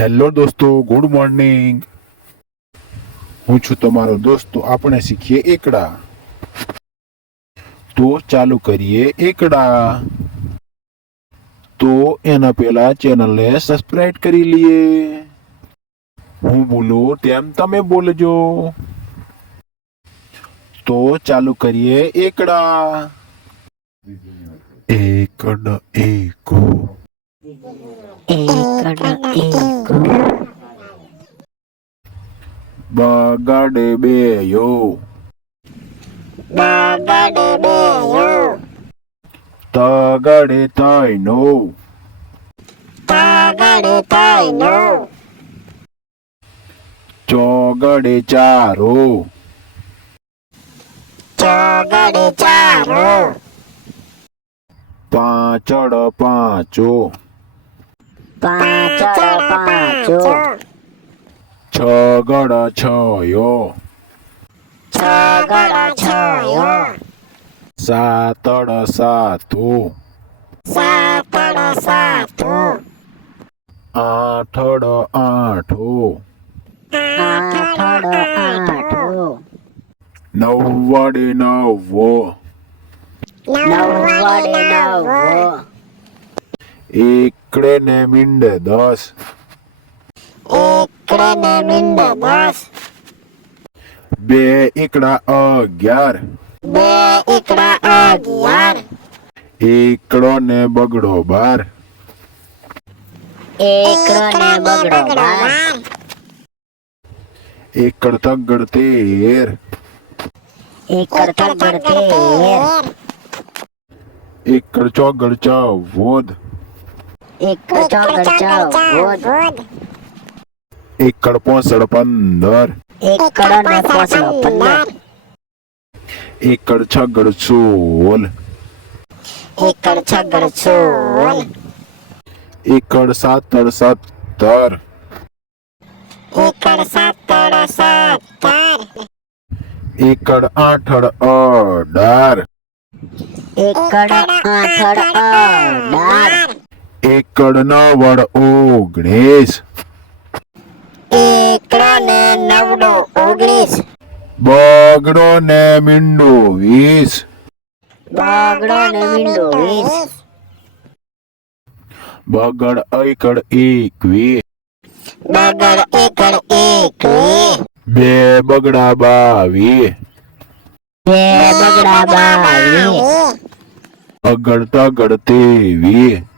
Hello દોસ્તો, good morning. હું છું તમારો દોસ્તો, આપણે શીખીએ એકડા. તો ચાલુ કરીએ એકડા. તો એના પહેલા ચેનલને સબસ્ક્રાઇબ કરી લઈએ હું બોલું તેમ તમે બોલજો. તો ચાલુ કરીએ એકડા. એકડ, એકો બગાડે બે યો બગડે બેયો. તગડે તૈનો તગડે નો ચોગડે ચારો. ચોગડે ચારો. પાંચડ પાંચો. પાંચડ પાંચો છગડ છયો છગડ છયો સાતડ સાતો સાતડ સાતો આઠડ આઠો. આઠડ આઠો નવ્વડે નવો નવ્વડે નવો એકડે ને મીંડ દસ એકડે ને મીંડ દસ બે એકડા અગિયાર બે એકડા અગિયાર એકડો ને બગડો બાર એકડો ને બગડો બાર એકડ તગડ તેર એકડ તગડ તેર એકડ ચોગડ ચૌદ એકડ ચોગડ ચૌદ એકડ પોસડ પંદર એકડ ને પોસડો પંદર એકડ છગડ સોળ એકડ છગડ સોળ એકડ સાતડ સત્તર. એકડ સાતડ સત્તર. એકડ આઠડ અઢાર. એકડ આઠડ અઢાર. એકડ નવડ ઓગણીસ એકડ ને નવડો ઓગણીસ. બગડો ને મીંડો વીસ. બગડો ને મીંડો વીસ. બગડ એકડ એકવીસ બગડ એકડ એકવીસ બે બગડા બાવીસ. બે બગડા બાવીસ. અગડ તગડ તેવીસ.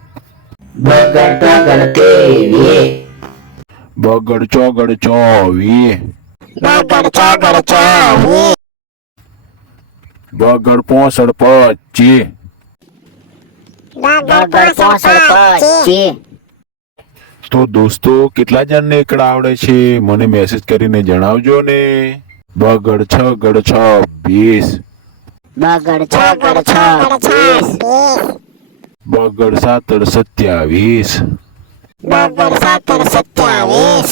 બગડ પોસડ પચી બગડ પોસડ પચીસ તો દોસ્તો કેટલા જણને એકડા આવડે છે? મને મેસેજ કરીને જણાવજો ને. બગડ છગડ બીસ બગડ છગડ છવ્વીસ. બગડ સાતર સત્યાવીસ. બગડ સાતર સત્યાવીસ.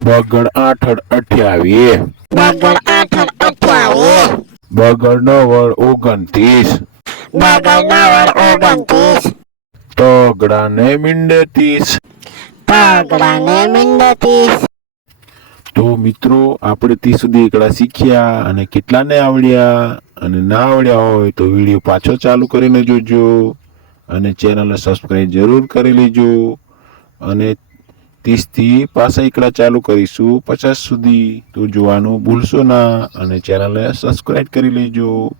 બગડ આઠડ અઠ્યાવીસ. બગડ આઠડ અઠ્યાવીસ. બગડ નવડ ઓગણત્રીસ. બગડ નવડ ઓગણત્રીસ. તગડા ને મીંડતીસ તગડા ને મીંડતીસ તો મિત્રો આપણે ત્યાં સુધી એકડા શીખ્યા અને કેટલાને આવડ્યા અને ના આવડ્યા હોય તો વીડિયો પાછો ચાલુ કરીને જોજો. અને ચેનલને સબસ્ક્રાઈબ જરૂર કરી લેજો. અને ત્રીસથી પાસા એકડા ચાલુ કરીશું. પચાસ સુધી તો જોવાનું ભૂલશો ના. અને ચેનલને સબસ્ક્રાઈબ કરી લેજો.